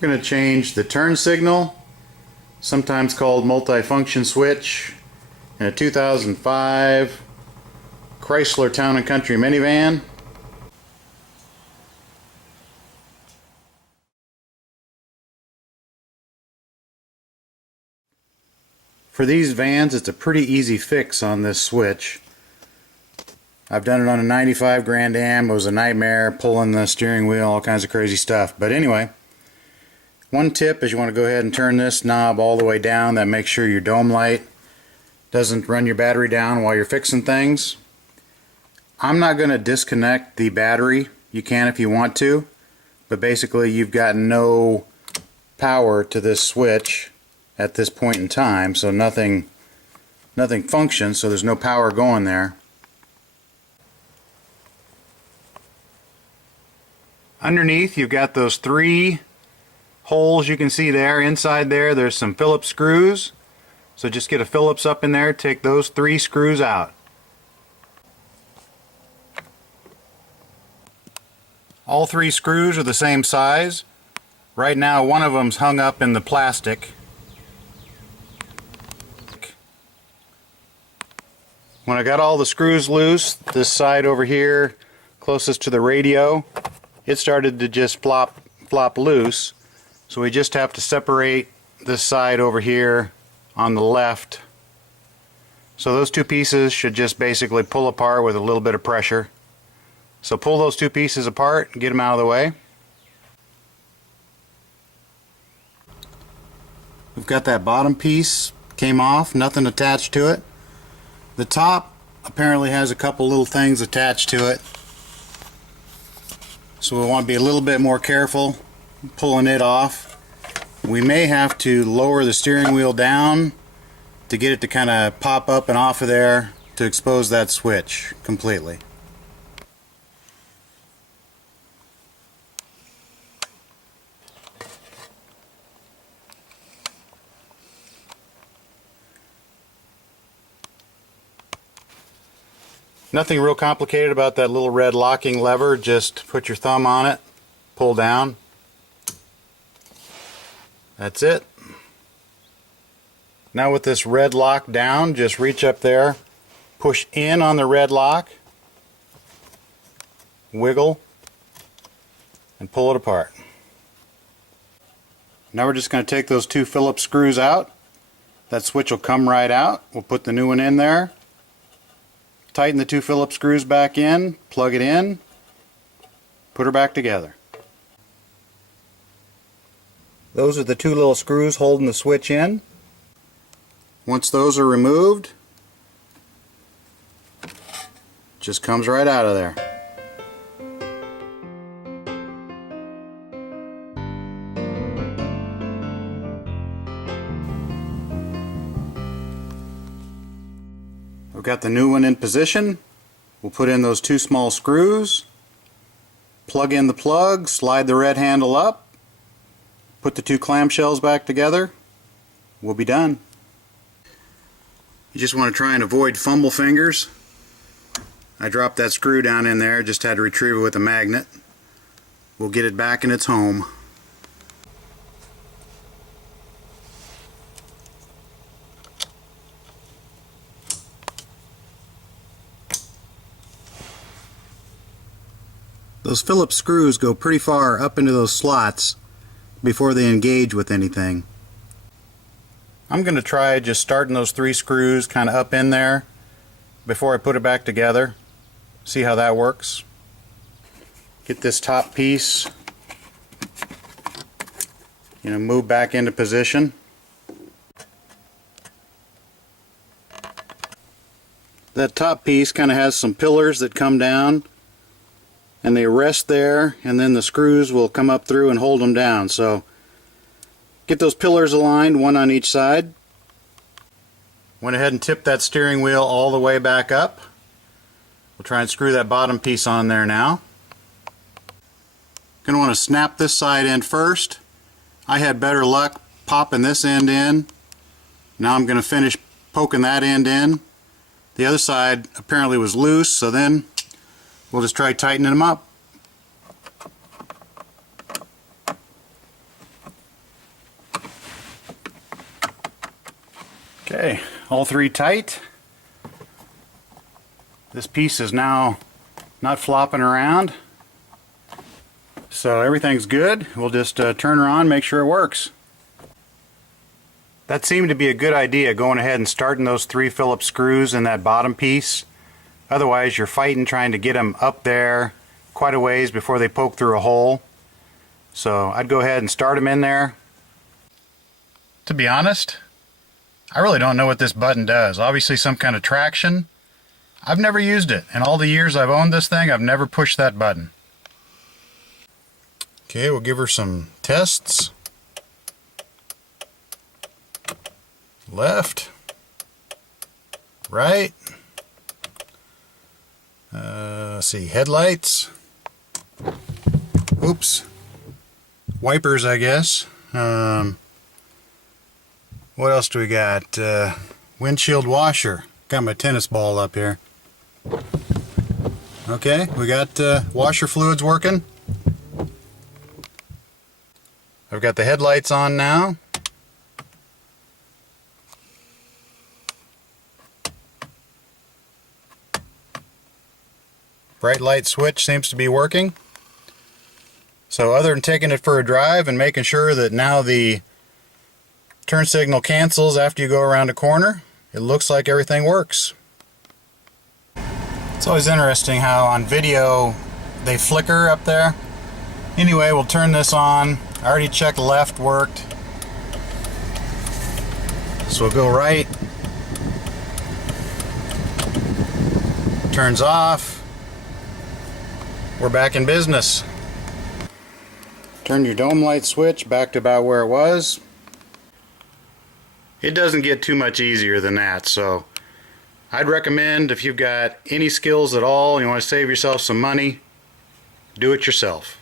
We're going to change the turn signal, sometimes called multifunction switch, in a 2005 Chrysler Town & Country minivan. For these vans, it's a pretty easy fix on this switch. I've done it on a 95 Grand Am. It was a nightmare pulling the steering wheel, all kinds of crazy stuff. But anyway, one tip is you want to go ahead and turn this knob all the way down. That makes sure your dome light doesn't run your battery down while you're fixing things. I'm not going to disconnect the battery. You can if you want to, but basically you've got no power to this switch at this point in time, so nothing functions, so there's no power going there. Underneath you've got those 3 holes you can see there. Inside there's some Phillips screws, so just get a Phillips up in there, take those 3 screws out. All 3 screws are the same size. Right now one of them's hung up in the plastic. When I got all the screws loose, this side over here closest to the radio, it started to just flop loose. So we just have to separate this side over here on the left. So those 2 pieces should just basically pull apart with a little bit of pressure. So pull those 2 pieces apart and get them out of the way. We've got that bottom piece came off, nothing attached to it. The top apparently has a couple little things attached to it. So we want to be a little bit more careful pulling it off. We may have to lower the steering wheel down to get it to kind of pop up and off of there to expose that switch completely. Nothing real complicated about that little red locking lever. Just put your thumb on it, pull down. That's it. Now with this red lock down, just reach up there, push in on the red lock, wiggle, and pull it apart. Now we're just going to take those 2 Phillips screws out. That switch will come right out. We'll put the new one in there. Tighten the 2 Phillips screws back in, plug it in, put her back together. Those are the 2 little screws holding the switch in. Once those are removed, just comes right out of there. We've got the new one in position. We'll put in those 2 small screws, plug in the plug, slide the red handle up, put the 2 clamshells back together. We'll be done. You just want to try and avoid fumble fingers. I dropped that screw down in there, just had to retrieve it with a magnet. We'll get it back in its home. Those Phillips screws go pretty far up into those slots before they engage with anything. I'm going to try just starting those 3 screws kind of up in there before I put it back together. See how that works. Get this top piece, move back into position. That top piece kind of has some pillars that come down and they rest there, and then the screws will come up through and hold them down. So get those pillars aligned, one on each side. Went ahead and tipped that steering wheel all the way back up. We'll try and screw that bottom piece on there now. Going to want to snap this side end first. I had better luck popping this end in. Now I'm going to finish poking that end in. The other side apparently was loose, so then we'll just try tightening them up. Okay, all three tight. This piece is now not flopping around, so everything's good. We'll just turn her on, make sure it works. That seemed to be a good idea, going ahead and starting those 3 Phillips screws in that bottom piece. Otherwise you're fighting trying to get them up there quite a ways before they poke through a hole. So I'd go ahead and start them in there. To be honest, I really don't know what this button does. Obviously some kind of traction. I've never used it. In all the years I've owned this thing, I've never pushed that button. Okay, we'll give her some tests. Left. Right. Let's see, headlights. Oops. Wipers, I guess. What else do we got? Windshield washer. Got my tennis ball up here. Okay, we got washer fluids working. I've got the headlights on now. Bright light switch seems to be working. So other than taking it for a drive and making sure that now the turn signal cancels after you go around a corner, it looks like everything works. It's always interesting how on video they flicker up there. Anyway, we'll turn this on. I already checked left worked. So we'll go right. Turns off. We're back in business. Turn your dome light switch back to about where it was. It doesn't get too much easier than that, so I'd recommend if you've got any skills at all, you want to save yourself some money, do it yourself.